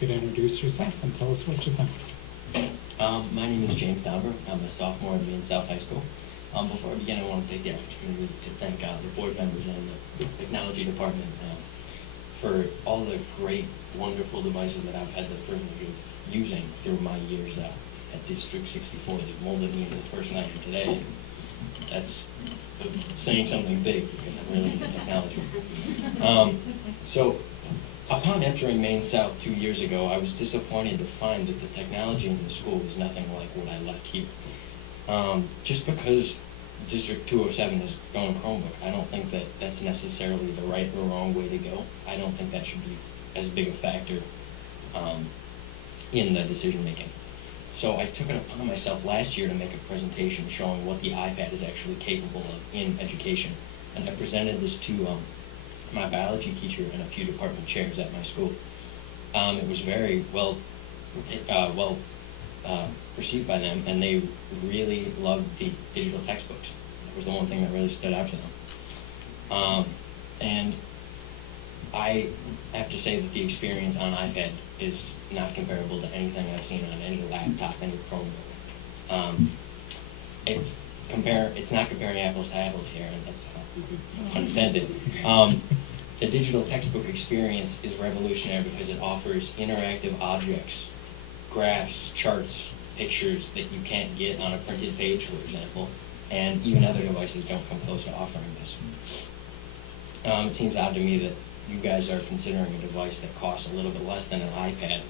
you could introduce yourself and tell us what you think. My name is James Dombro. I'm a sophomore at Maine South High School. Before I begin, I want to take the opportunity to thank the board members and the technology department for all the great, wonderful devices that I've had the privilege of using through my years at District 64. They've molded me into the person I am today. That's saying something big because I'm really into technology. So, upon entering Maine South 2 years ago, I was disappointed to find that the technology in the school was nothing like what I left here. Just because District 207 is going Chromebook, I don't think that that's necessarily the right or wrong way to go. I don't think that should be as big a factor in the decision making. So I took it upon myself last year to make a presentation showing what the iPad is actually capable of in education. And I presented this to my biology teacher and a few department chairs at my school. It was very well perceived by them, and they really loved the digital textbooks. That was the one thing that really stood out to them. And I have to say that the experience on iPad is not comparable to anything I've seen on any laptop, any Chromebook. It's not comparing apples to apples here, and that's not unintended. The digital textbook experience is revolutionary because it offers interactive objects, graphs, charts, pictures that you can't get on a printed page, for example, and even other devices don't come close to offering this. It seems odd to me that you guys are considering a device that costs a little bit less than an iPad,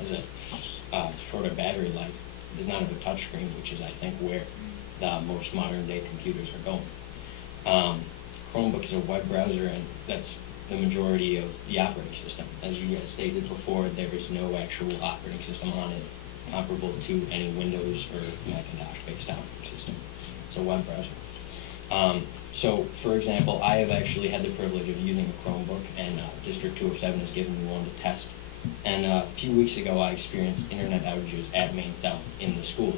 has a shorter battery life, does not have a touchscreen, which is, I think, where the most modern day computers are going. Chromebook is a web browser, and that's the majority of the operating system. As you guys stated before, there is no actual operating system on it comparable to any Windows or Macintosh-based operating system. It's a web browser. So, for example, I have actually had the privilege of using a Chromebook, and District 207 has given me one to test. And a few weeks ago, I experienced internet outages at Maine South in the school,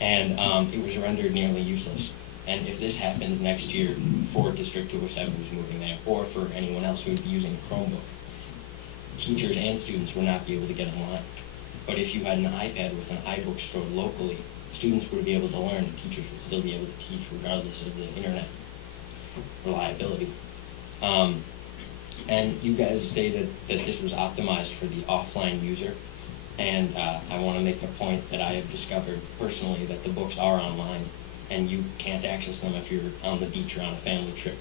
and it was rendered nearly useless. And if this happens next year for District 207 who's moving there, or for anyone else who would be using a Chromebook, teachers and students will not be able to get online. But if you had an iPad with an iBook stored locally, students would be able to learn, and teachers would still be able to teach regardless of the internet reliability. And you guys stated that this was optimized for the offline user, and I want to make the point that I have discovered personally that the books are online, and you can't access them if you're on the beach or on a family trip.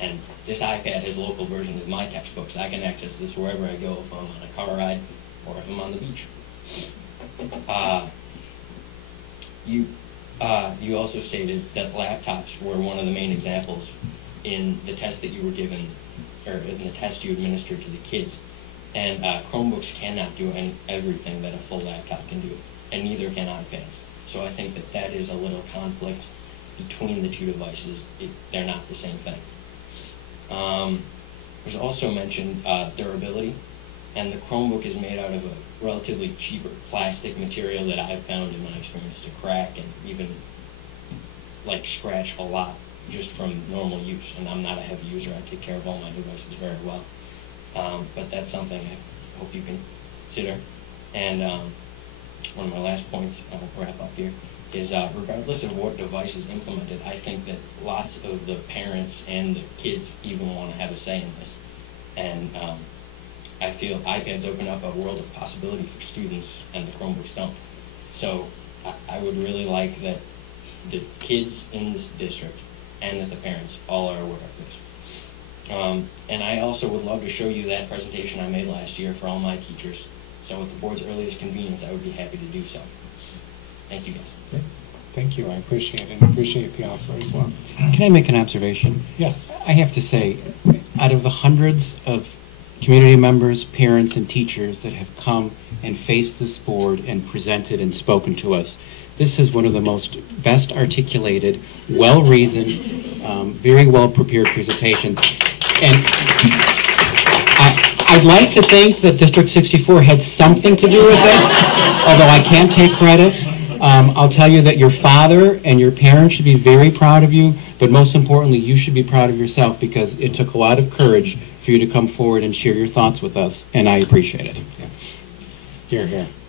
And this iPad has local versions of my textbooks. I can access this wherever I go, if I'm on a car ride or if I'm on the beach. You also stated that laptops were one of the main examples in the test that you were given, or in the test you administered to the kids. And Chromebooks cannot do everything that a full laptop can do, and neither can iPads. So I think that that is a little conflict between the two devices. They're not the same thing. There's also mentioned durability, and the Chromebook is made out of a relatively cheaper plastic material that I've found in my experience to crack and even like scratch a lot just from normal use. And I'm not a heavy user. I take care of all my devices very well. But that's something I hope you can consider. And one of my last points, I'll wrap up here, is regardless of what device is implemented, I think that lots of the parents and the kids even want to have a say in this. And I feel iPads open up a world of possibility for students, and the Chromebooks don't. So I would really like that the kids in this district and that the parents all are aware of this. And I also would love to show you that presentation I made last year for all my teachers. So at the board's earliest convenience, I would be happy to do so. Thank you, guys. Okay. Thank you. I appreciate it. I appreciate the offer as well. Can I make an observation? Yes. I have to say, out of the hundreds of community members, parents, and teachers that have come and faced this board and presented and spoken to us, this is one of the most best articulated, well-reasoned, very well-prepared presentations. And I'd like to think that District 64 had something to do with it, although I can't take credit. I'll tell you that your father and your parents should be very proud of you, but most importantly, you should be proud of yourself, because it took a lot of courage for you to come forward and share your thoughts with us, and I appreciate it. Here, here.